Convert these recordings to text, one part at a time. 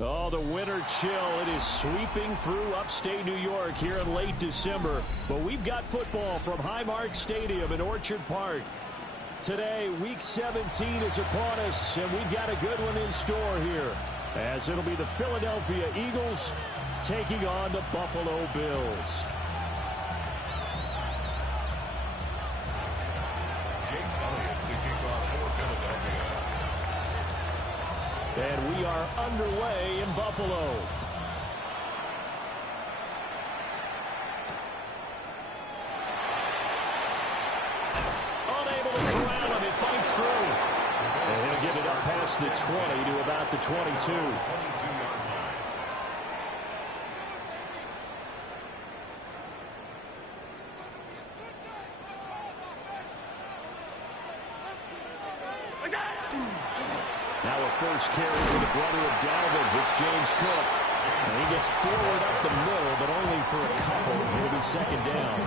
Oh, the winter chill. It is sweeping through upstate New York here in late December. But we've got football from Highmark Stadium in Orchard Park. Today, Week 17 is upon us, and we've got a good one in store here, as it'll be the Philadelphia Eagles taking on the Buffalo Bills. And we are underway in Buffalo. Unable to corral him. It fights through. And he'll get it up past the 20 to about the 22. Now a first carry for the brother of Dalvin. It's James Cook. And he gets forward up the middle, but only for a couple. It'll be second down.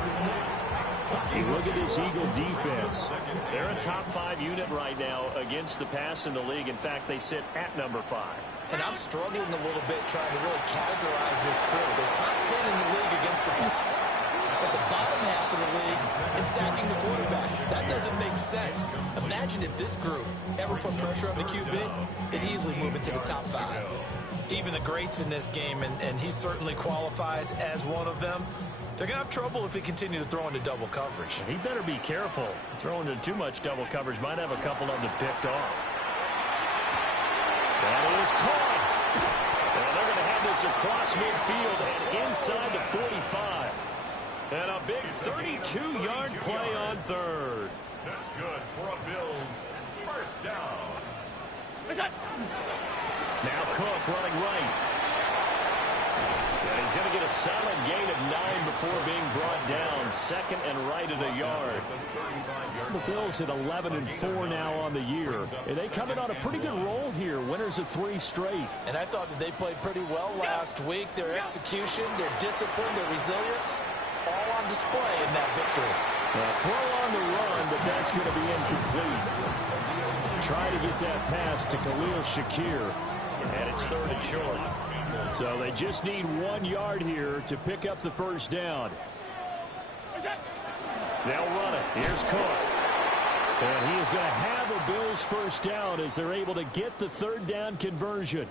Look at this Eagle defense. They're a top 5 unit right now against the pass in the league. In fact, they sit at number 5. And I'm struggling a little bit trying to really categorize this crew. They're top 10 in the league against the pass, but the bottom half of the league in sacking the quarterback. That doesn't make sense. Imagine if this group ever put pressure on the QB, it'd easily move into the top 5. Even the greats in this game, and he certainly qualifies as one of them, they're going to have trouble if they continue to throw into double coverage. He better be careful. Throwing into too much double coverage might have a couple of them picked off. That is caught. And they're going to have this across midfield and inside the 45. And a big 32-yard play on third. That's good for a Bills first down. Now Cook running right. And he's going to get a solid gain of 9 before being brought down. Second and right at a yard. The Bills at 11-4 now on the year. And they come in on a pretty good roll here. Winners of 3 straight. And I thought that they played pretty well last week. Their execution, their discipline, their resilience, all on display in that victory. Throw on the run, but that's going to be incomplete. Try to get that pass to Khalil Shakir. And it's third and short. So they just need 1 yard here to pick up the first down. They'll run it. Here's Cook. And he is going to have a Bills first down as they're able to get the third down conversion.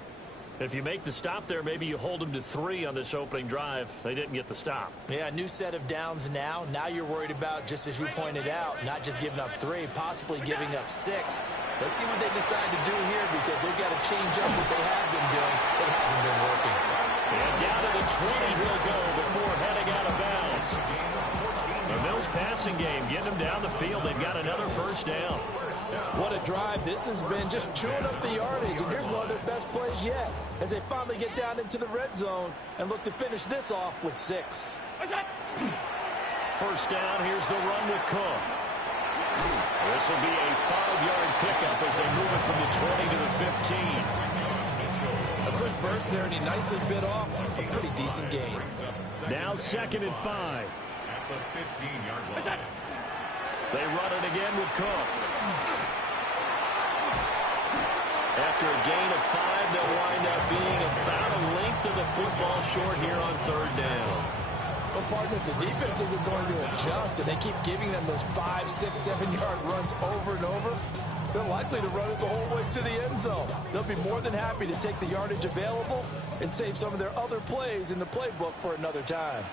If you make the stop there, maybe you hold them to 3 on this opening drive. They didn't get the stop. Yeah, a new set of downs now. Now you're worried about, just as you pointed out, not just giving up 3, possibly giving up 6. Let's see what they decide to do here, because they've got to change up what they have been doing. It hasn't been working. And down to the 20 he'll go before heading out of bounds. The Bills passing game, getting them down the field. They've got another first down. What a drive this has been, just chewing up the yardage. And here's one of their best plays yet, as they finally get down into the red zone and look to finish this off with 6. First down, here's the run with Cook. This will be a 5-yard pickup as they move it from the 20 to the 15. A quick burst there, and he nicely bit off a pretty decent gain. Now second and 5. At the 15-yard line. They run it again with Cook. After a gain of 5, they'll wind up being about a length of the football short here on third down. Well, partner, if the defense isn't going to adjust and they keep giving them those 5, 6, 7-yard runs over and over, they're likely to run it the whole way to the end zone. They'll be more than happy to take the yardage available and save some of their other plays in the playbook for another time.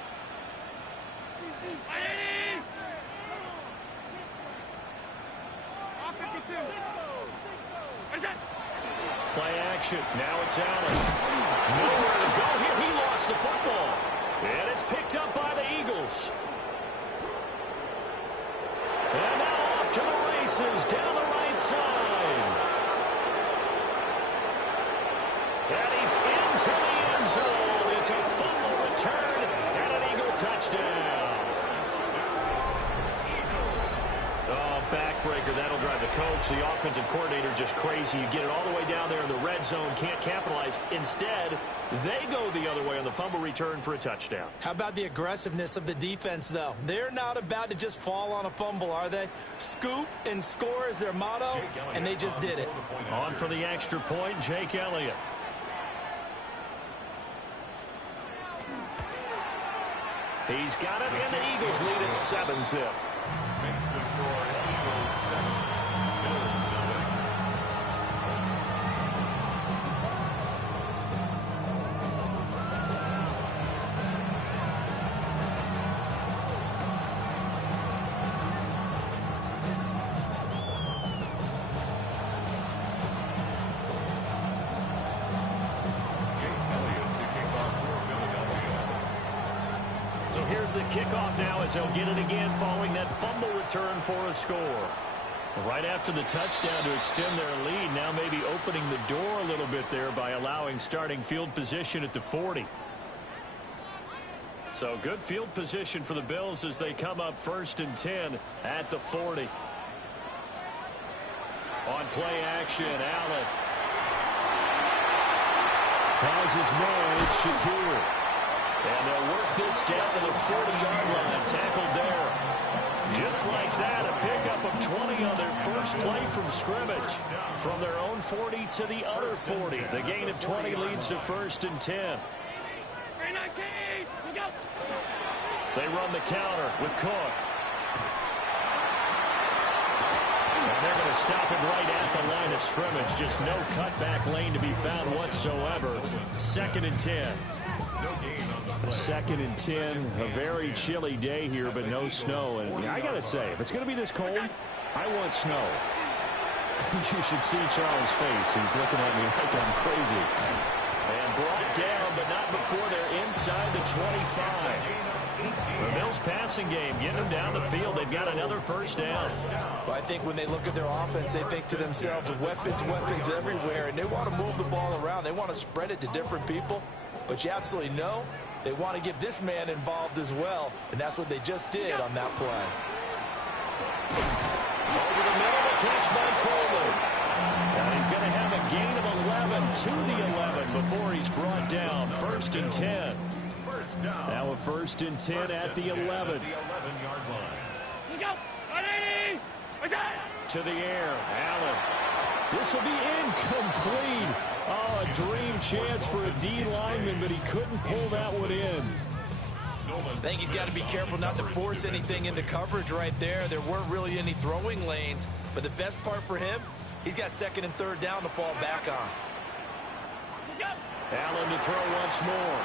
Play action. Now it's Allen. Nowhere to go here. He lost the football. And it's picked up by the Eagles. And now off to the races down the right side. And he's into the end zone. It's a fumble return and an Eagle touchdown. Backbreaker, that'll drive the coach, the offensive coordinator, just crazy. You get it all the way down there in the red zone, can't capitalize. Instead, they go the other way on the fumble return for a touchdown. How about the aggressiveness of the defense, though? They're not about to just fall on a fumble, are they? Scoop and score is their motto, and they just did it. On for the extra point, Jake Elliott. He's got it, and the Eagles lead at 7-zip. Makes the score Eagles 7, Bills 0. The kickoff now as they'll get it again following that fumble return for a score. Right after the touchdown to extend their lead, now maybe opening the door a little bit there by allowing starting field position at the 40. So good field position for the Bills as they come up 1st and 10 at the 40. On play action, Allen. Has his man, it's Shakir. And they'll work this down to the 40-yard line, tackled there. Just like that, a pickup of 20 on their first play from scrimmage. From their own 40 to the other 40. The gain of 20 leads to 1st and 10. They run the counter with Cook. And they're going to stop him right at the line of scrimmage. Just no cutback lane to be found whatsoever. 2nd and 10. 2nd and 10, a very chilly day here, but no snow. And I got to say, if it's going to be this cold, I want snow. You should see Charles' face. He's looking at me like I'm crazy. And brought down, but not before they're inside the 25. The Bills passing game, getting them down the field. They've got another 1st down. Well, I think when they look at their offense, they think to themselves, weapons everywhere, and they want to move the ball around. They want to spread it to different people. But you absolutely know they want to get this man involved as well, and that's what they just did on that play. Over the middle, the catch by Coleman. And he's going to have a gain of 11 to the 11 before he's brought down. 1st and 10. Now a 1st and 10 at the 11. 11-yard line. To the air, Allen. This will be incomplete. Oh, a dream chance for a D lineman, but he couldn't pull that one in. I think he's got to be careful not to force anything into coverage right there. There weren't really any throwing lanes, but the best part for him, he's got 2nd and 3rd down to fall back on. Allen to throw once more.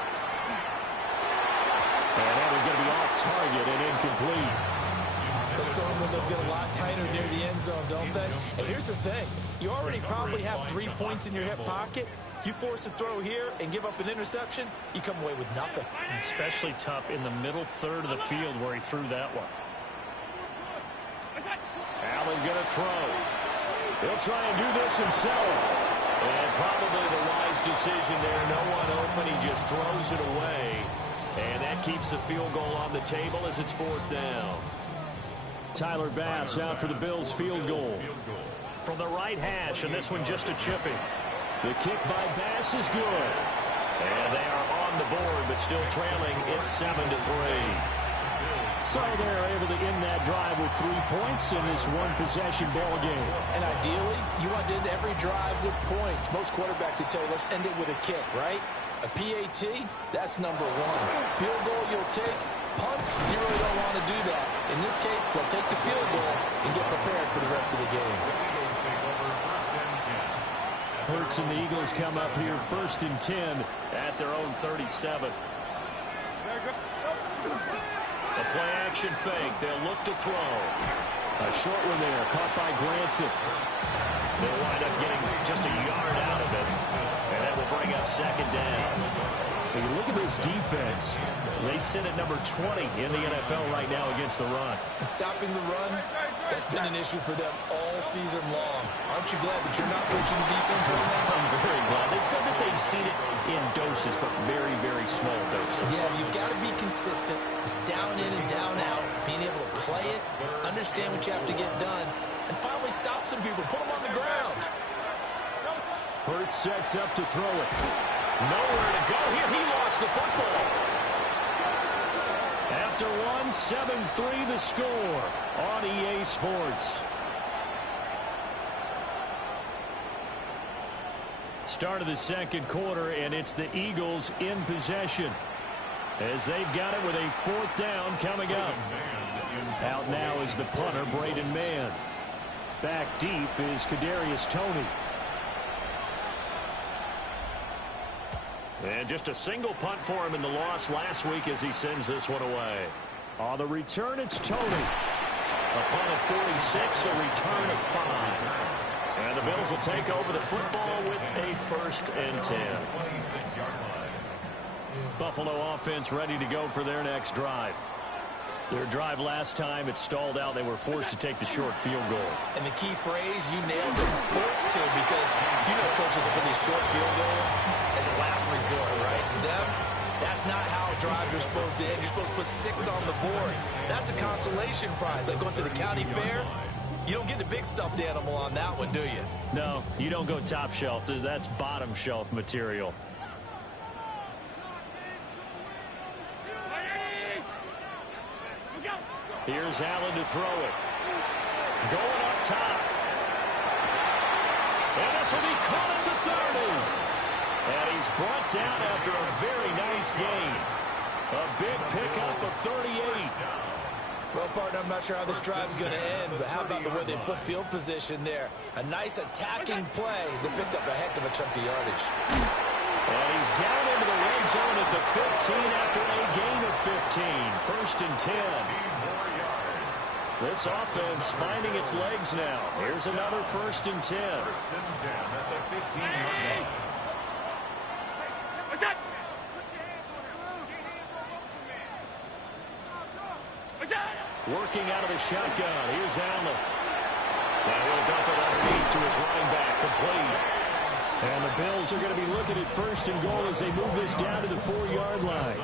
And that was going to be off target and incomplete. Those throwing windows get a lot tighter near the end zone, don't they? And here's the thing. You already probably have 3 points in your hip pocket. You force a throw here and give up an interception, you come away with nothing. Especially tough in the middle 3rd of the field where he threw that one. Allen going to throw. He'll try and do this himself. And probably the wise decision there. No one open. He just throws it away. And that keeps the field goal on the table as it's 4th down. Tyler Bass out for the Bills field goal. From the right hash, and this one just a chipping. The kick by Bass is good. And they are on the board, but still trailing. It's 7-3. So they're able to end that drive with 3 points in this one-possession ball game. And ideally, you want to end every drive with points. Most quarterbacks would tell you, let's end it with a kick, right? A PAT, that's number 1. Field goal you'll take. Punts, you really don't want to do that. In this case, they'll take the field goal and get prepared for the rest of the game. Hurts and the Eagles come up here 1st and 10 at their own 37. A play-action fake. They'll look to throw. A short one there, caught by Granson. They'll wind up getting just a yard out of it, and that will bring up 2nd down. When you look at this defense, they sit at number 20 in the NFL right now against the run. And stopping the run, that's been an issue for them all season long. Aren't you glad that you're not coaching the defense right now? I'm very glad. They said that they've seen it in doses, but very, very small doses. Yeah, you've got to be consistent. It's down in and down out, being able to play it, understand what you have to get done, and finally stop some people, put them on the ground. Hurts sets up to throw it. Nowhere to go here. He lost the football. After 7-3 the score on EA Sports. Start of the 2nd quarter, and it's the Eagles in possession. as they've got it with a 4th down coming up. Out now is the punter, Braden Mann. Back deep is Kadarius Toney. And just a single punt for him in the loss last week as he sends this one away. On the return, it's Toney. A punt of 46, a return of 5. And the Bills will take over the football with a 1st and 10. Buffalo offense ready to go for their next drive. Their drive last time, it stalled out. They were forced to take the short field goal. And the key phrase, you nailed it, forced to, because you know coaches will put these short field goals as a last resort, right? To them, that's not how drives are supposed to end. You're supposed to put 6 on the board. That's a consolation prize. Like going to the county fair, you don't get the big stuffed animal on that one, do you? No, you don't go top shelf. That's bottom shelf material. Here's Allen to throw it. Going up top. And this will be caught at the 30. And he's brought down after a very nice gain. A big pickup of 38. Well, partner, I'm not sure how this drive's going to end, but how about the way they flip field position there? A nice attacking play that picked up a heck of a chunk of yardage. And he's down into the red zone at the 15 after a gain of 15. 1st and 10. This offense finding its legs now. Here's another 1st and 10. 1st and 10 at the 15-yard line. Working out of the shotgun. Here's Allen. And he'll dump it underneath to his running back, complete. And the Bills are going to be looking at 1st and goal as they move this down to the 4-yard line.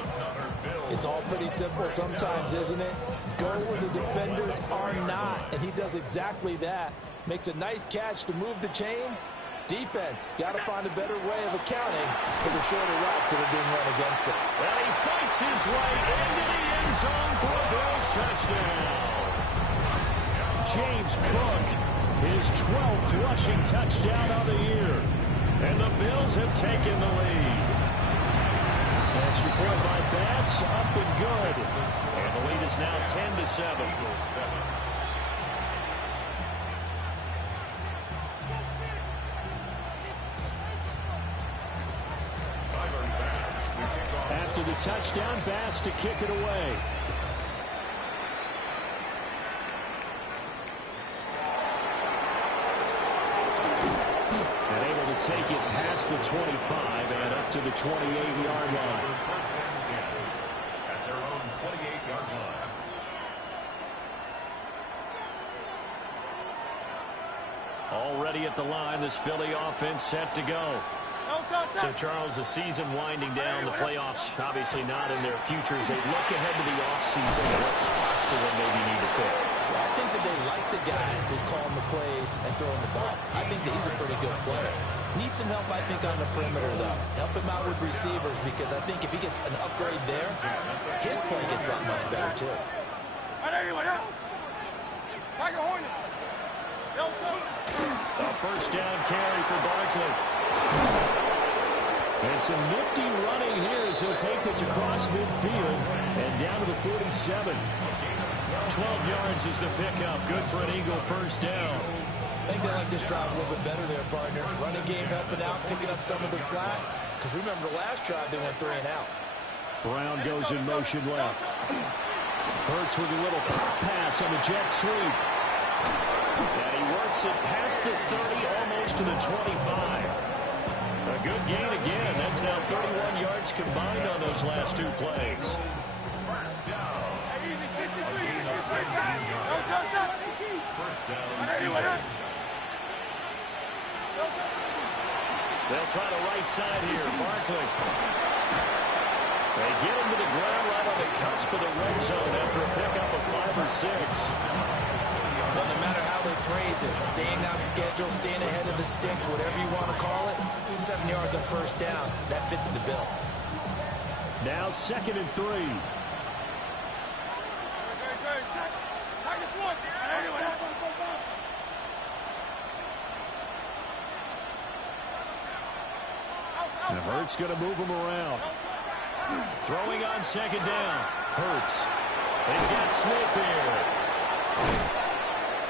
It's all pretty simple sometimes, isn't it? Go where the defenders are not, and he does exactly that. Makes a nice catch to move the chains. Defense, got to find a better way of accounting for the shorter routes that are being run against them. Well, he fights his way into the end zone for a Bills touchdown. James Cook, his 12th rushing touchdown of the year. And the Bills have taken the lead. Extra point by Bass, up and good. And the lead is now 10-7. After the touchdown, Bass to kick it away. And able to take it past the 25 and up to the 28-yard line. 1st and 10 at their own 28-yard line. Already at the line, this Philly offense set to go. So, Charles, the season winding down, the playoffs obviously not in their futures. They look ahead to the offseason. What spots do they maybe need to fill? Well, I think that they like the guy who's calling the plays and throwing the ball. I think that he's a pretty good player. Needs some help, I think, on the perimeter, though. Help him out with receivers, because I think if he gets an upgrade there, his play gets that much better, too. A 1st down carry for Barkley. And some nifty running here as he'll take this across midfield and down to the 47. 12 yards is the pickup. Good for an Eagle 1st down. I think they like this drive a little bit better there, partner. Running game helping out, picking up some of the slack. Because remember, last drive they went 3 and out. Brown goes in motion left. Hurts with a little pop pass on the jet sweep. And he works it past the 30, almost to the 25. A good gain again. That's now 31 yards combined on those last 2 plays. 1st down. A gain of 19 yards. 1st down. They'll try the right side here. Barkley. They get him to the ground right on the cusp of the red zone after a pickup of 5 or 6. Well, no matter how they phrase it, staying on schedule, staying ahead of the sticks, whatever you want to call it, 7 yards on 1st down, that fits the bill. Now 2nd and 3. And Hurts going to move him around. Throwing on second down. Hurts. He's got Smith here.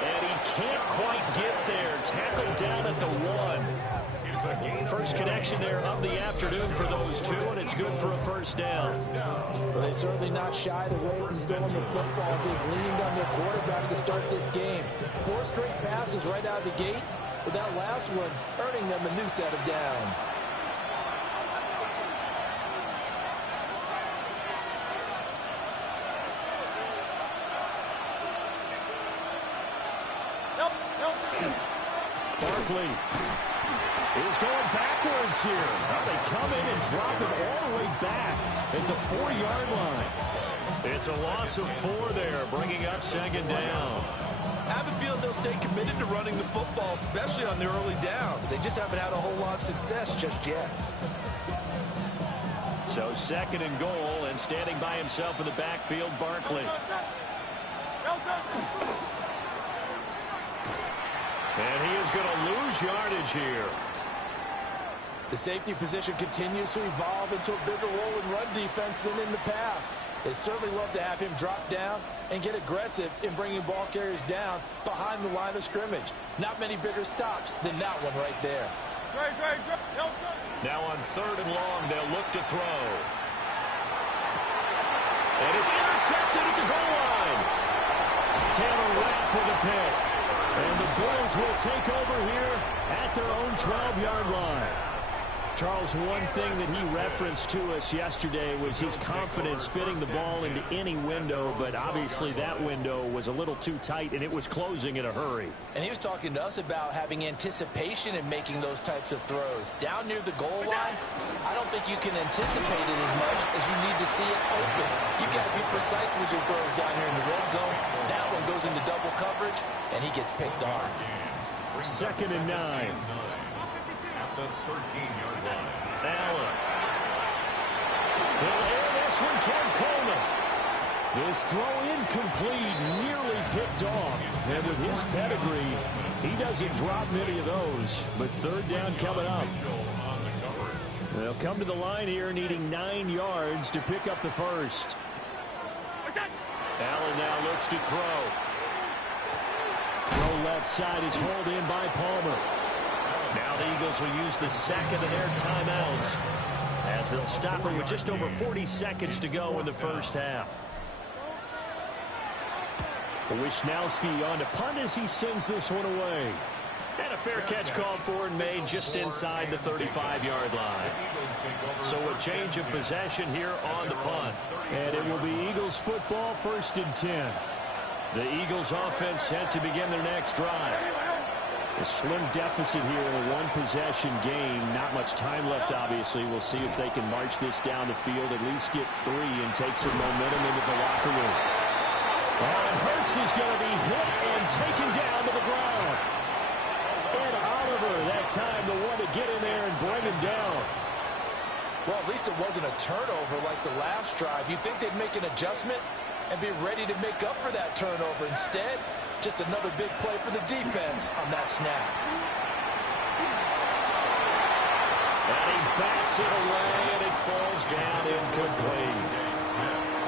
And he can't quite get there. Tackled down at the 1. First connection there of the afternoon for those two, and it's good for a first down. Well, they've certainly not shied away from throwing the football as they've leaned on their quarterback to start this game. 4 straight passes right out of the gate, with that last one earning them a new set of downs. Barkley is going backwards here. Now they come in and drop it all the way back at the 4-yard line. It's a loss of 4 there, bringing up second down. I have a feeling they'll stay committed to running the football, especially on their early downs. They just haven't had a whole lot of success just yet. So second and goal, and standing by himself in the backfield, Barkley. And he is going to lose yardage here. The safety position continues to evolve into a bigger role in run defense than in the past. They certainly love to have him drop down and get aggressive in bringing ball carriers down behind the line of scrimmage. Not many bigger stops than that one right there. Now on 3rd and long, they'll look to throw. And it's intercepted at the goal line. Taylor Rapp with a pick. And the Bills will take over here at their own 12-yard line. Charles, one thing that he referenced to us yesterday was his confidence fitting the ball into any window, but obviously that window was a little too tight, and it was closing in a hurry. And he was talking to us about having anticipation in making those types of throws. Down near the goal line, I don't think you can anticipate it as much as you need to see it open. You've got to be precise with your throws down here in the red zone. That one goes into double coverage, and he gets picked off. 2nd and 9. The 13-yard line. Allen. He'll air this one toward Coleman. This throw incomplete, nearly picked off. And with his pedigree, he doesn't drop many of those. But 3rd down coming up. They'll come to the line here needing 9 yards to pick up the first. Allen now looks to throw. Throw left side is hauled in by Palmer. Now the Eagles will use the second of their timeouts as they'll stop it with just over 40 seconds to go in the first half. Wisnowski on to punt as he sends this one away. And a fair catch called for and made just inside the 35-yard line. So a change of possession here on the punt. And it will be Eagles football, 1st and 10. The Eagles offense set to begin their next drive. A slim deficit here in a one-possession game. Not much time left, obviously. We'll see if they can march this down the field, at least get 3 and take some momentum into the locker room. And Hurts is going to be hit and taken down to the ground. And Oliver, that time, the one to get in there and bring him down. Well, at least it wasn't a turnover like the last drive. You'd think they'd make an adjustment and be ready to make up for that turnover. Instead, just another big play for the defense on that snap. And he bats it away, and it falls down incomplete.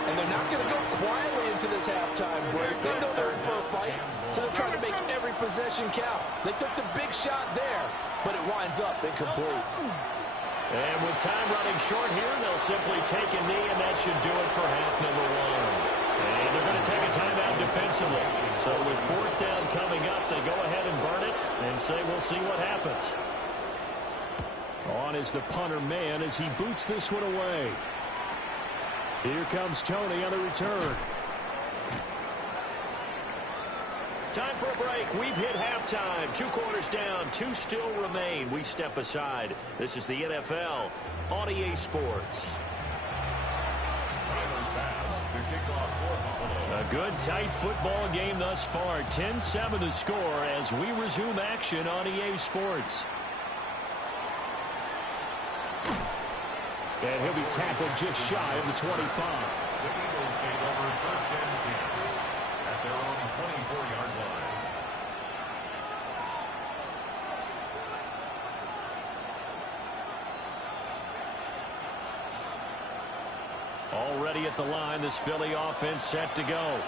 And they're not going to go quietly into this halftime break. They know they're in for a fight, so they're trying to make every possession count. They took the big shot there, but it winds up incomplete. And with time running short here, they'll simply take a knee, and that should do it for half number 1. And they're going to take a timeout defensively. So with 4th down coming up, they go ahead and burn it and say we'll see what happens. On is the punter man as he boots this one away. Here comes Tony on the return. Time for a break. We've hit halftime. 2 quarters down. 2 still remain. We step aside. This is the NFL on EA Sports. A good, tight football game thus far. 10-7 the score as we resume action on EA Sports. And he'll be tackled just shy of the 25. The Eagles take over 1st and 10 at their own 24-yard line. Already at the line, this Philly offense set to go.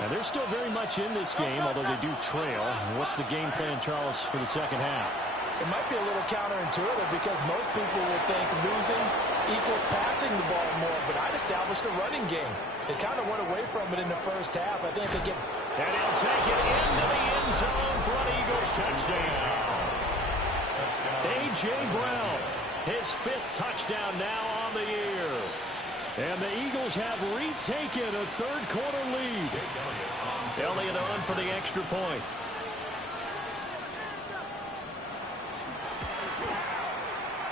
And they're still very much in this game, although they do trail. What's the game plan, Charles, for the second half? It might be a little counterintuitive because most people will think losing equals passing the ball more, but I'd establish the running game. They kind of went away from it in the first half. I think they get... And he'll take it into the end zone for an Eagles touchdown. A.J. Brown, his 5th touchdown now on the year. And the Eagles have retaken a third-quarter lead. Elliott on for the extra point.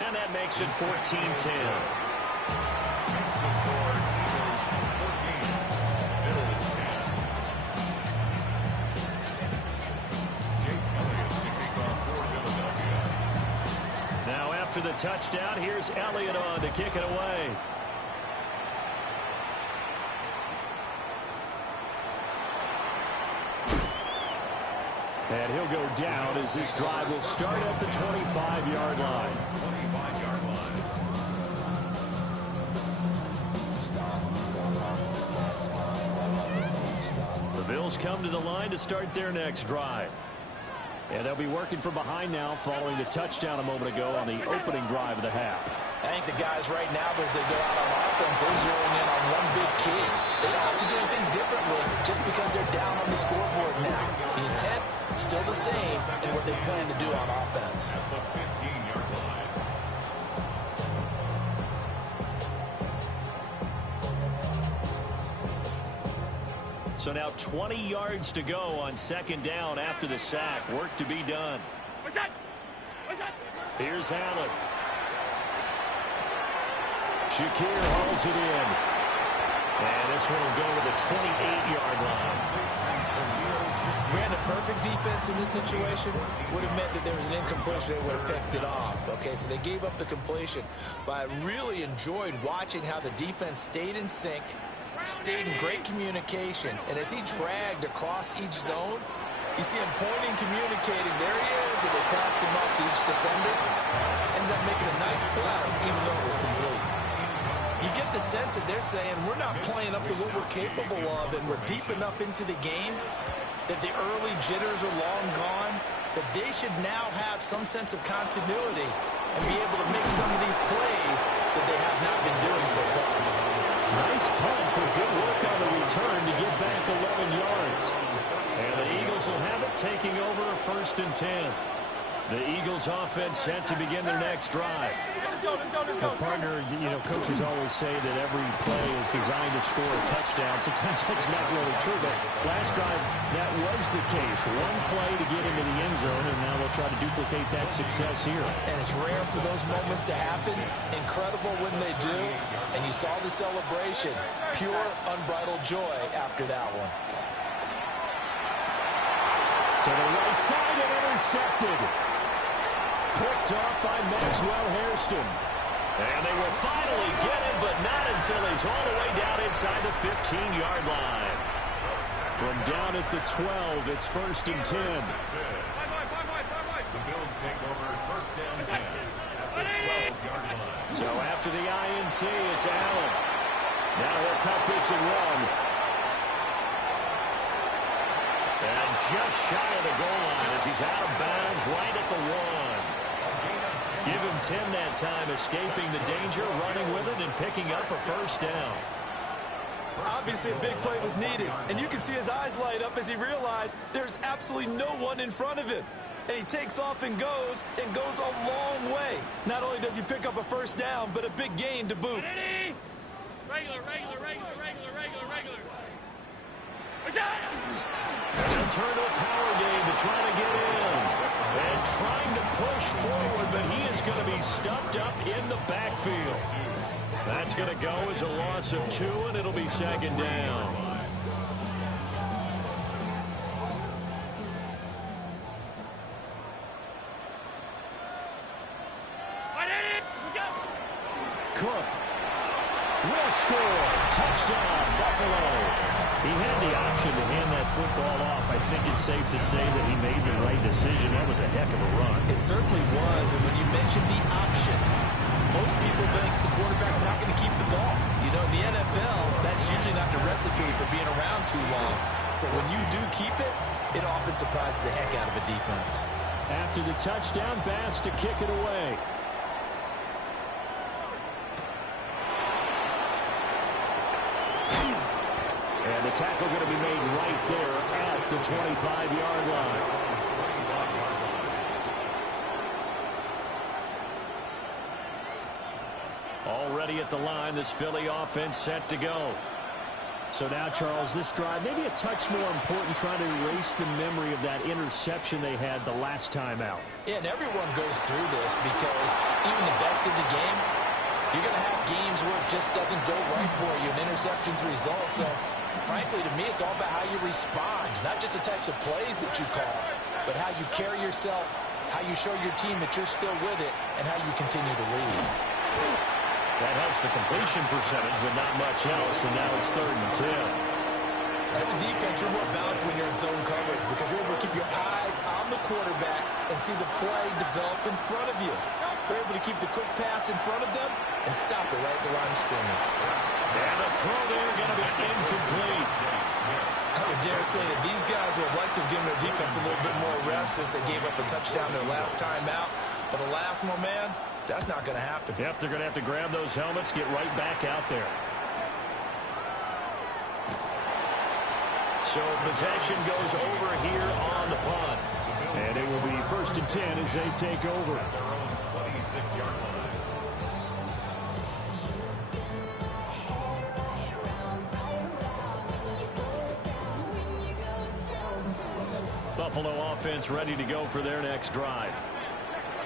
And that makes it 14-10. Now after the touchdown, here's Elliott on to kick it away. And he'll go down as this drive will start at the 25-yard line. The Bills come to the line to start their next drive. And they'll be working from behind now following the touchdown a moment ago on the opening drive of the half. I think the guys right now, as they go out on offense, they're zeroing in on one big key. They don't have to do anything differently just because they're down on the scoreboard now. The intent is still the same in what they plan to do on offense. So now 20 yards to go on second down after the sack. Work to be done. Here's Allen. Shakir hauls it in. And this one will go to the 28-yard line. Ran a perfect defense in this situation. Would have meant that there was an incompletion. They would have picked it off. Okay, so they gave up the completion. But I really enjoyed watching how the defense stayed in sync, stayed in great communication. And as he dragged across each zone, you see him pointing, communicating. There he is, and they passed him up to each defender. Ended up making a nice play, even though it was complete. You get the sense that they're saying we're not playing up to what we're capable of, and we're deep enough into the game that the early jitters are long gone, that they should now have some sense of continuity and be able to make some of these plays that they have not been doing so far. Nice punt, but good work on the return to get back 11 yards. And the Eagles will have it, taking over a 1st and 10. The Eagles offense set to begin their next drive. Well, partner, you know, coaches always say that every play is designed to score a touchdown. Sometimes that's not really true, but last drive that was the case. One play to get into the end zone, and now they'll try to duplicate that success here. And it's rare for those moments to happen. Incredible when they do. And you saw the celebration. Pure, unbridled joy after that one. To the right side and intercepted. Picked off by Maxwell Hairston. And they will finally get him, but not until he's all the way down inside the 15-yard line. From down at the 12, it's 1st and 10. The Bills take over 1st down 10 at the 12-yard line. So after the INT, it's Allen. Now he'll tuck this and run. And just shy of the goal line as he's out of bounds right at the 1. Give him 10 that time, escaping the danger, running with it, and picking up a 1st down. Obviously, a big play was needed, and you can see his eyes light up as he realized there's absolutely no one in front of him. And he takes off and goes a long way. Not only does he pick up a 1st down, but a big gain to boot. Regular. And they'll turn to a power game to try to get in. And trying to push forward, but he is going to be stuffed up in the backfield. That's going to go as a loss of 2, and it'll be 2nd down. Cook will score. Touchdown, Buffalo. He had the option to hand that football off. I think it's safe to say that he made the right decision. That was a heck of a run. It certainly was, and when you mentioned the option, most people think the quarterback's not going to keep the ball. You know, in the recipe for being around too long. So when you do keep it, it often surprises the heck out of a defense. After the touchdown, Bass to kick it away. And the tackle going to be made right there at the 25-yard line. Already at the line, this Philly offense set to go. So now, Charles, this drive, maybe a touch more important, trying to erase the memory of that interception they had the last time out. Yeah, and everyone goes through this because even the best in the game, you're going to have games where it just doesn't go right for you, and interceptions result. So, frankly, to me, it's all about how you respond, not just the types of plays that you call, but how you carry yourself, how you show your team that you're still with it, and how you continue to lead. That helps the completion percentage, but not much else, and now it's 3rd and 10. As a defense, you're more balanced when you're in zone coverage because you're able to keep your eyes on the quarterback and see the play develop in front of you. They're able to keep the quick pass in front of them and stop it right at the line of scrimmage. And the throw there going to be incomplete. I would dare say that these guys would have liked to have given their defense a little bit more rest since they gave up a touchdown their last time out. But alas, my man, that's not going to happen. Yep, they're going to have to grab those helmets, get right back out there. So possession goes over here on the punt. And it will be 1st and 10 as they take over. Their own 26-yard line. Buffalo offense ready to go for their next drive.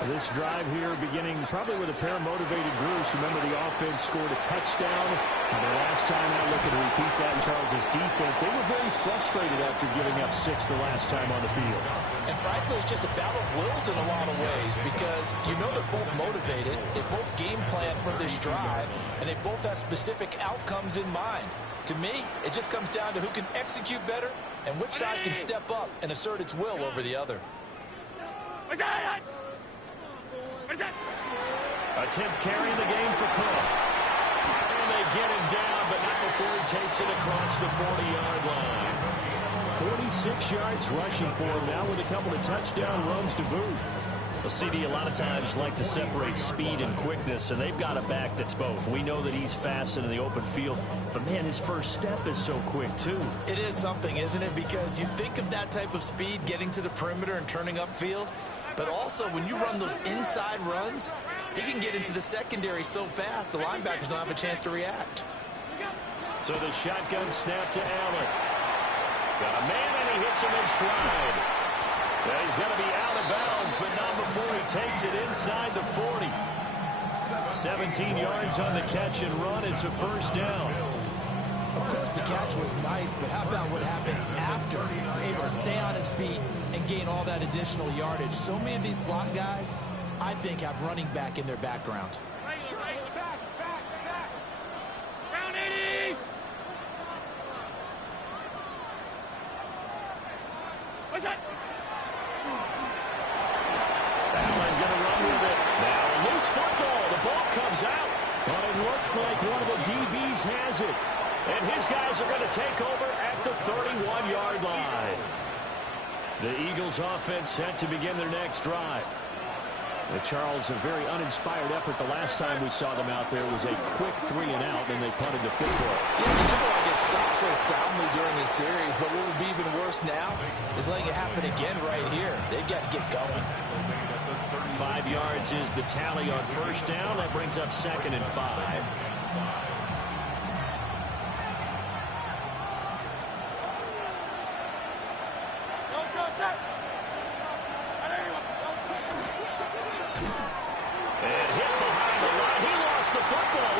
This drive here beginning probably with a pair of motivated groups. Remember, the offense scored a touchdown. And the last time out, looking to repeat that in Charles's defense, they were very frustrated after giving up 6 the last time on the field. And frankly, it's just a battle of wills in a lot of ways because you know they're both motivated, they both game plan for this drive, and they both have specific outcomes in mind. To me, it just comes down to who can execute better and which side can step up and assert its will over the other. A 10th carry in the game for Cook. And they get him down, but not before he takes it across the 40-yard line. 46 yards rushing for him now with a couple of touchdown runs to boot. Well, CD, a lot of times like to separate speed and quickness, and they've got a back that's both. We know that he's fast in the open field, but, man, his first step is so quick, too. It is something, isn't it? Because you think of that type of speed getting to the perimeter and turning upfield, but also when you run those inside runs, he can get into the secondary so fast the linebackers don't have a chance to react. So the shotgun snap to Allen. Got a man, and he hits him in stride. Well, he's going to be out of bounds, but not before he takes it inside the 40. 17 yards on the catch and run. It's a 1st down. Of course, the catch was nice, but how about what happened after? Able to stay on his feet and gain all that additional yardage. So many of these slot guys, I think, have running back in their background. Back. Round 80. What's that? Allen going to run with it. Now a loose football. The ball comes out. But it looks like one of the DBs has it. And his guys are going to take over at the 31-yard line. The Eagles offense set to begin their next drive. Charles, a very uninspired effort the last time we saw them out there was a quick 3-and-out, and they punted the football. Yeah, they never like get stopped so soundly during this series, but what would be even worse now is letting it happen again right here. They've got to get going. 5 yards is the tally on 1st down. That brings up 2nd and 5.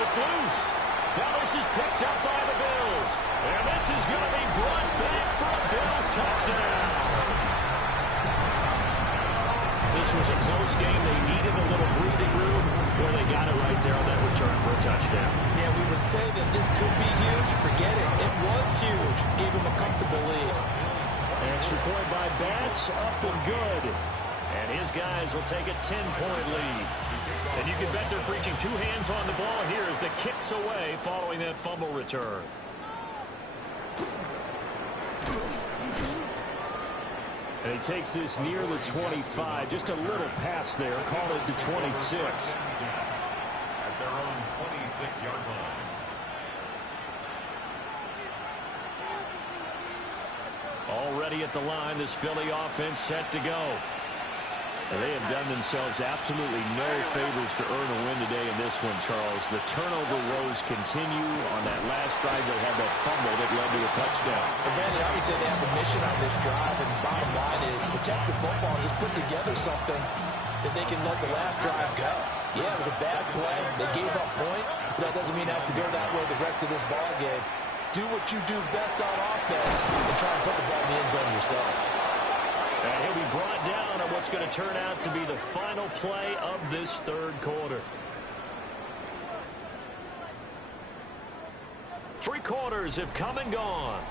It's loose. Now this is picked up by the Bills. And this is going to be brought back for a Bills touchdown. This was a close game. They needed a little breathing room. Well, they got it right there on that return for a touchdown. Yeah, we would say that this could be huge. Forget it. It was huge. Gave him a comfortable lead. Extra point by Bass. Up and good. And his guys will take a 10-point lead. And you can bet they're preaching 2 hands on the ball here as the kick's away following that fumble return. And he takes this near the 25. Just a little pass there. Call it the 26. At their own 26-yard line. Already at the line, this Philly offense set to go. And they have done themselves absolutely no favors to earn a win today in this one, Charles. The turnover woes continue. On that last drive, they had that fumble that led to a touchdown. And then they already said they have a mission on this drive, and the bottom line is protect the football, just put together something that they can let the last drive go. Yeah, it was a bad play. They gave up points, but that doesn't mean it has to go that way the rest of this ball game. Do what you do best on offense and try and put the ball in the end zone yourself. And he'll be brought down on what's going to turn out to be the final play of this third quarter. 3 quarters have come and gone.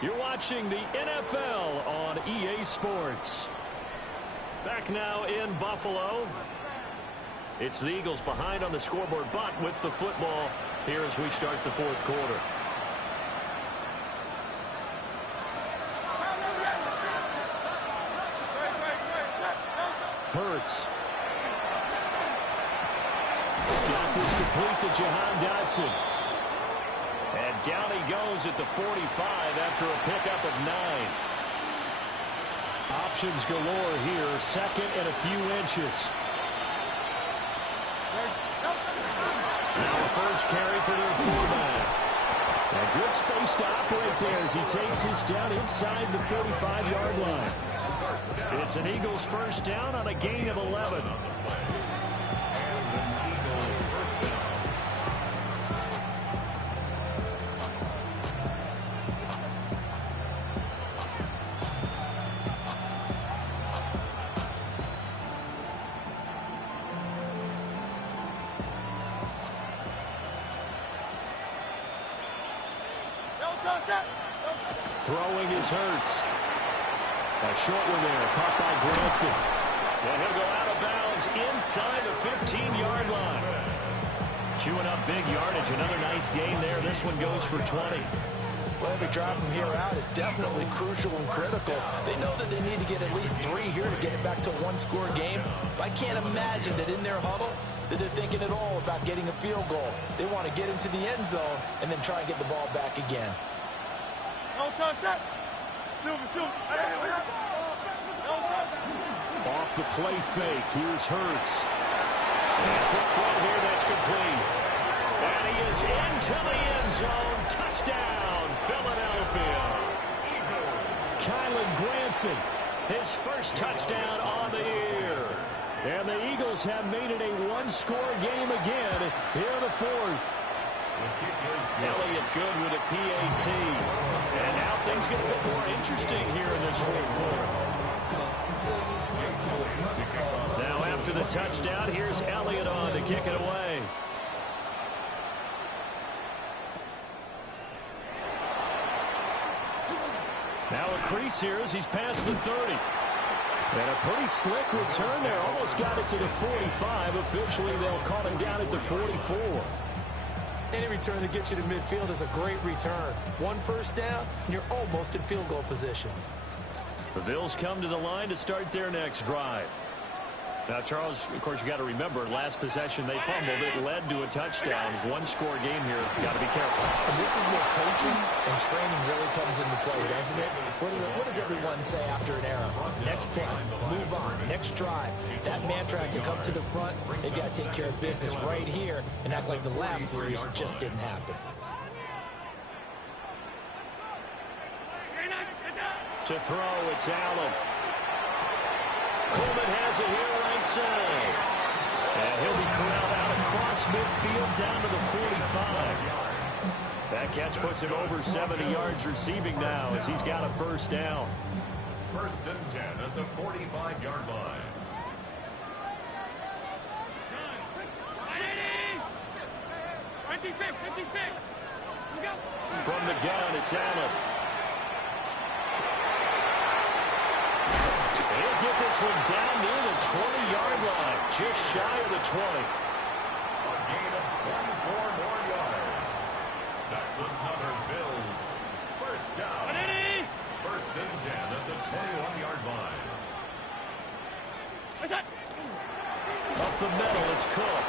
You're watching the NFL on EA Sports. Back now in Buffalo. It's the Eagles behind on the scoreboard, but with the football here as we start the fourth quarter. Hurts. Got this complete to Jahan Dotson. And down he goes at the 45 after a pickup of 9. Options galore here. Second and a few inches. Now the first carry for their fullback. A good space to operate there as he takes this down inside the 45-yard line. It's an Eagles first down on a gain of 11. Throwing is Hurts. A short one there, caught by Granson. And he'll go out of bounds inside the 15-yard line. Chewing up big yardage. Another nice gain there. This one goes for 20. Well, every drive from here out is definitely crucial and critical. They know that they need to get at least 3 here to get it back to a one-score game. But I can't imagine that in their huddle that they're thinking at all about getting a field goal. They want to get into the end zone and then try and get the ball back again. Off the play fake. Here's Hurts. And quick throw here. That's complete. And he is into the end zone. Touchdown, Philadelphia. Kylan Granson, his first touchdown on the year. And the Eagles have made it a one-score game again here in the fourth. Elliott good with a PAT. And now things get a bit more interesting here in this fourth quarter. Now after the touchdown, here's Elliott on to kick it away. Now a crease here as he's past the 30. And a pretty slick return there. Almost got it to the 45. Officially, they'll call him down at the 44. Any return that gets you to midfield is a great return. 1 first down, and you're almost in field goal position. The Bills come to the line to start their next drive. Now, Charles, of course, you got to remember, last possession they fumbled. It led to a touchdown. One-score game here. Got to be careful. And this is where coaching and training really comes into play, doesn't it? What does everyone say after an error? Next play, move on, next drive. That mantra has to come to the front. They've got to take care of business right here and act like the last series just didn't happen. To throw, it's Allen. Coleman has it here right side. And he'll be corralled out across midfield down to the 45. That catch puts him over 70 yards receiving now as he's got a first down. First and 10 at the 45-yard line. From the gun, it's Allen. He'll get this one down near the 20-yard line, just shy of the 20. A gain of 24 more yards. That's another Bills first it's Cook.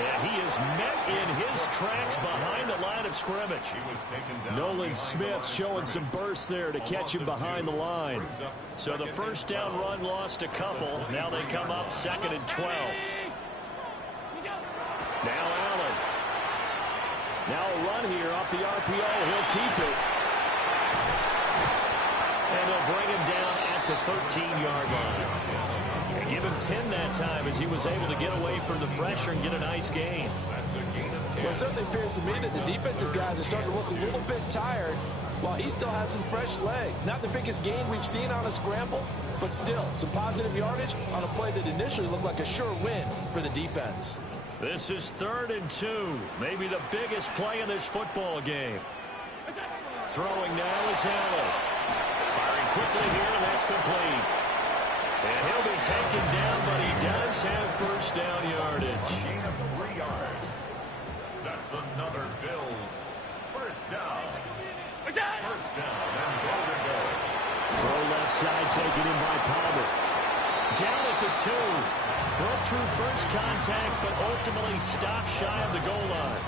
And he is met in his tracks behind the line of scrimmage. Nolan Smith showing some burst there to catch him behind the line. So the first down run lost a couple. Now they come up 2nd and 12. Now Allen. Now a run here off the RPO. He'll keep it. And they'll bring him down at the 13-yard line. And give him 10 that time as he was able to get away from the pressure and get a nice gain. Well, it certainly appears to me that the defensive guys are starting to look a little bit tired while he still has some fresh legs. Not the biggest gain we've seen on a scramble, but still some positive yardage on a play that initially looked like a sure win for the defense. This is 3rd and 2. Maybe the biggest play in this football game. Throwing now is Allen. Firing quickly here, and that's complete. And he'll be taken down, but he does have first down yardage. Gain of 3 yards. That's another Bills. First down. First down and goal to go. Throw left side taken in by Palmer. Down at the 2. Broke through first contact, but ultimately stopped shy of the goal line.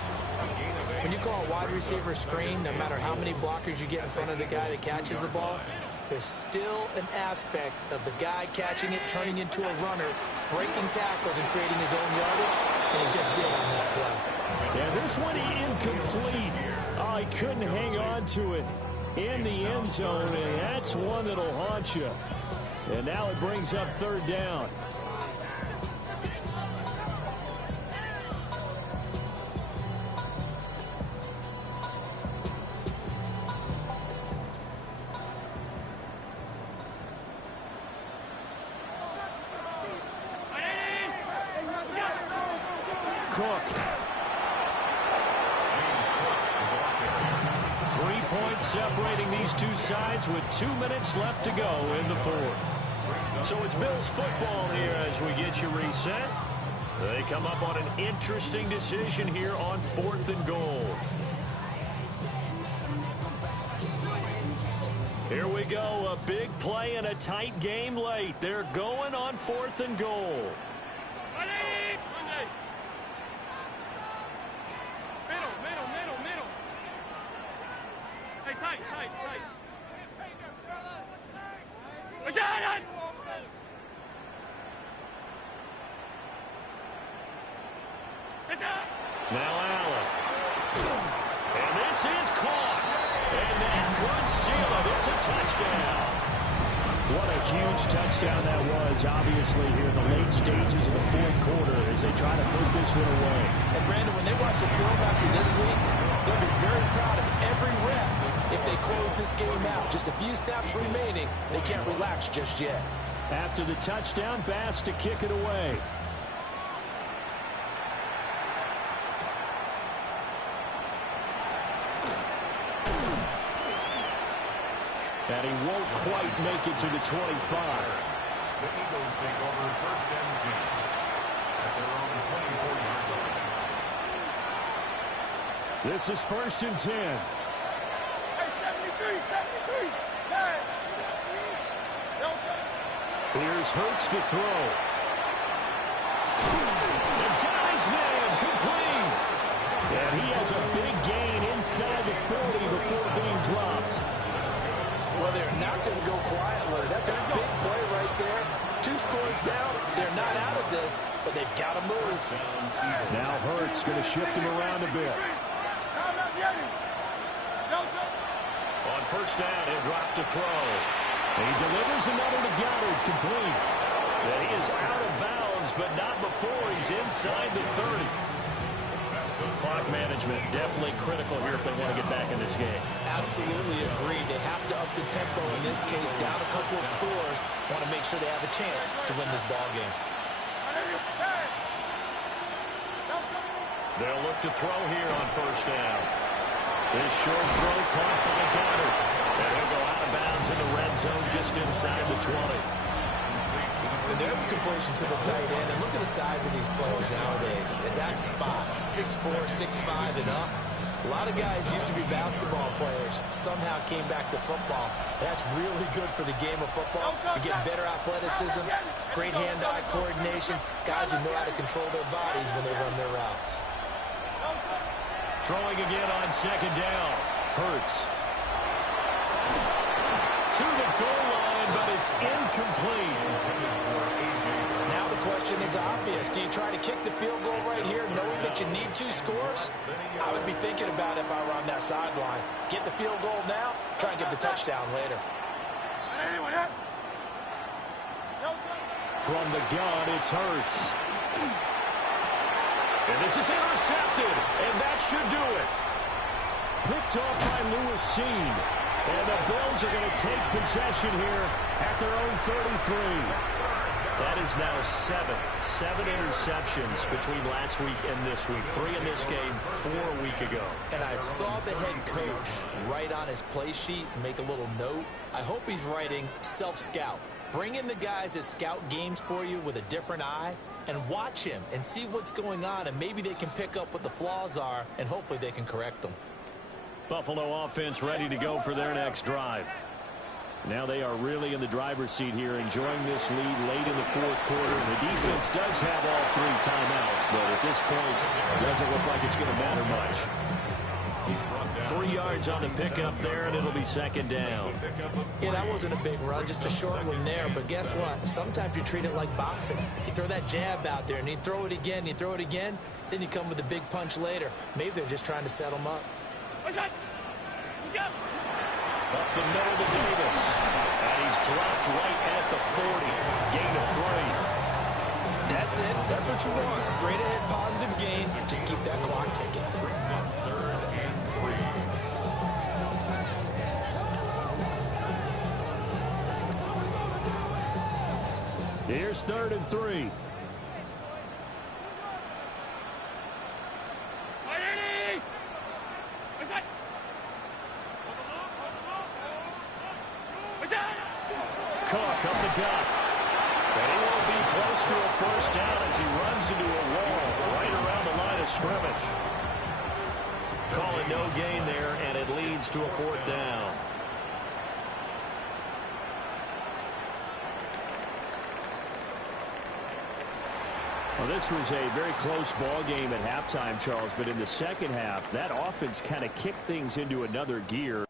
When you call a wide receiver screen, no matter how many blockers you get in front of the guy that catches the ball, there's still an aspect of the guy catching it, turning into a runner, breaking tackles and creating his own yardage, and he just did on that play. Yeah, this one incomplete. Oh, he couldn't hang on to it in the end zone, and that's one that'll haunt you. And now it brings up 3rd down. Cook. 3 points separating these two sides with 2 minutes left to go in the 4th. So it's Bills football here as we get you reset. They come up on an interesting decision here on 4th and goal. Here we go, a big play and a tight game late. They're going on 4th and goal. Now Allen. And this is caught. And that could seal it. It's a touchdown. What a huge touchdown that was, obviously, here in the late stages of the 4th quarter as they try to put this one away. And, Brandon, when they watch the film after this week, they'll be very proud of every rep if they close this game out. Just a few snaps remaining. They can't relax just yet. After the touchdown, Bass to kick it away. And he won't quite make it to the 25. The Eagles take over 1st and 10 at their own 24-yard line. This is 1st and 10. Hey, 73, 73. Hey. Here's Hurts to throw. The guy's man complete. And he has a big gain inside the 40 before being dropped. Well, they're not going to go quietly. That's a big play right there. 2 scores down. They're not out of this, but they've got to move. Now Hurts going to shift him around a bit. On 1st down, he'll drop to throw. And he delivers another to Goddard, complete. And he is out of bounds, but not before he's inside the 30. Clock management definitely critical here if they want to get back in this game. Absolutely agreed. They have to up the tempo in this case, down a couple of scores. Want to make sure they have a chance to win this ball game. They'll look to throw here on 1st down. This short throw caught by Goddard. And he'll go out of bounds in the red zone just inside the 20. And there's a completion to the tight end. And look at the size of these players nowadays. At that spot, 6'4", 6'5", and up. A lot of guys used to be basketball players, somehow came back to football. That's really good for the game of football. You get better athleticism, great hand-eye coordination, guys who know how to control their bodies when they run their routes. Throwing again on second down. Hurts. To the goal line, but it's incomplete. Now the question is obvious. Do you try to kick the field goal right here knowing that you need 2 scores? I would be thinking about it if I were on that sideline. Get the field goal now, try and get the touchdown later. From the gun, it's Hurts. And this is intercepted, and that should do it. Picked off by Lewis Seen. And the Bills are going to take possession here at their own 33. That is now 7 interceptions between last week and this week. 3 in this game, 4 a week ago. And I saw the head coach write on his play sheet, make a little note. I hope he's writing self-scout. Bring in the guys that scout games for you with a different eye and watch him and see what's going on, and maybe they can pick up what the flaws are, and hopefully they can correct them. Buffalo offense ready to go for their next drive. Now they are really in the driver's seat here, enjoying this lead late in the fourth quarter. The defense does have all 3 timeouts, but at this point, it doesn't look like it's going to matter much. 3 yards on the pickup there, and it'll be second down. Yeah, that wasn't a big run, just a short one there. But guess what? Sometimes you treat it like boxing. You throw that jab out there, and you throw it again, you throw it again, then you come with a big punch later. Maybe they're just trying to set them up. Up the middle to Davis. And he's dropped right at the 40. Gain of 3. That's it. That's what you want. Straight ahead positive gain. Just keep that clock ticking. Here's 3rd and 3. Cook up the gut. And he won't be close to a first down as he runs into a wall right around the line of scrimmage. Call it no gain there, and it leads to a 4th down. Well, this was a very close ball game at halftime, Charles, but in the second half, that offense kind of kicked things into another gear.